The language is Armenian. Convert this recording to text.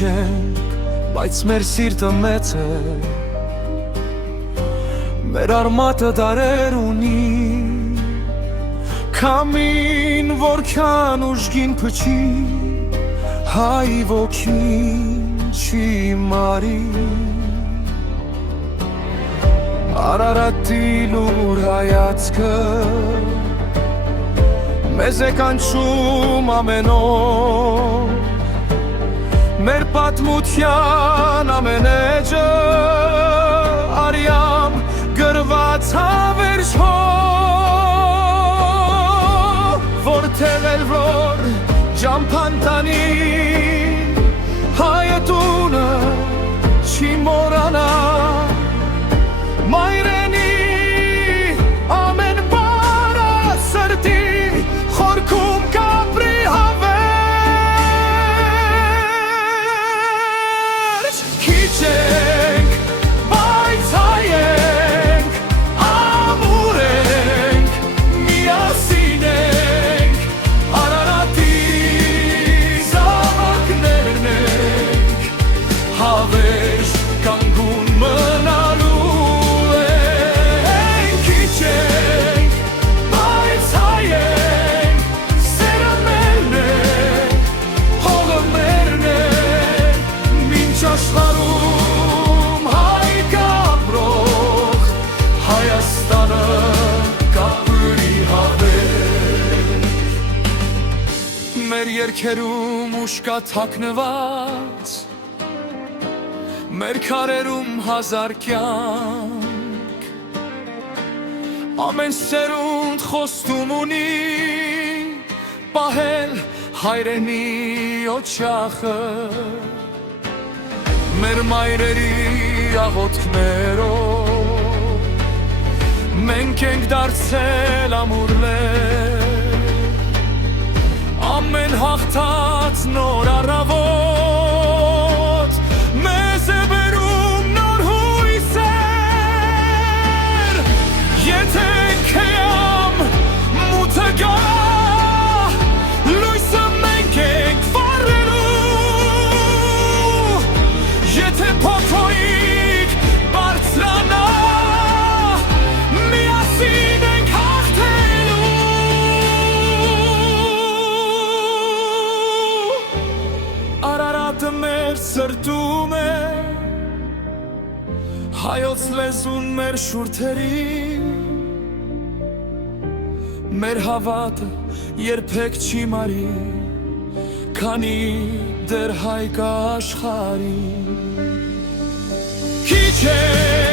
չենք, բայց մեր սիրտը մեծ է, մեր արմատը դարեր ունի, քամին որքան ուժգին փչի, հայ ոգին չի մարի, Արարատի լուր հայացքը մեզ է կանչում ամեն օր, մեր պատմության ամեն էջը արյամ գրված հավերժ հող, որտեղ էլ որ ճամփան տանի, հայետունը չի մոռանա, մայրենի ամեն բառը սրտի խորքում կապրի հավերժ, քիչ ենք, բայց հայ ենք, ամուր ենք, միասին ենք, Արարատի զավակներն ենք, հավերժ կանգուն մնալու աշխարհում հայ կապրող Հայաստանը կապրի հավերժ, մեր երգերում ուժ կա թաքնված, մեր քարերում հազար կյանք, ամեն սերունդ խոստում ունի պահել հայրենի օջախը, մեր մայրերի աղոթքներով մենք ենք դարձել ամուր լեր, ամեն հաղթած նոր առավոտ մեզ է բերում նոր հույսեր, եթե քեյամ մութը գա, լույսը մենք ենք եթե փոքրիկ բարձրանա, միասին ենք հաղթելու, Արարատը մեր սրտում է, հայոց լեզուն մեր շուրթերին, մեր հավատը երբեք չի մարի, քանի դեռ հայ կա աշխարհին, քիչ է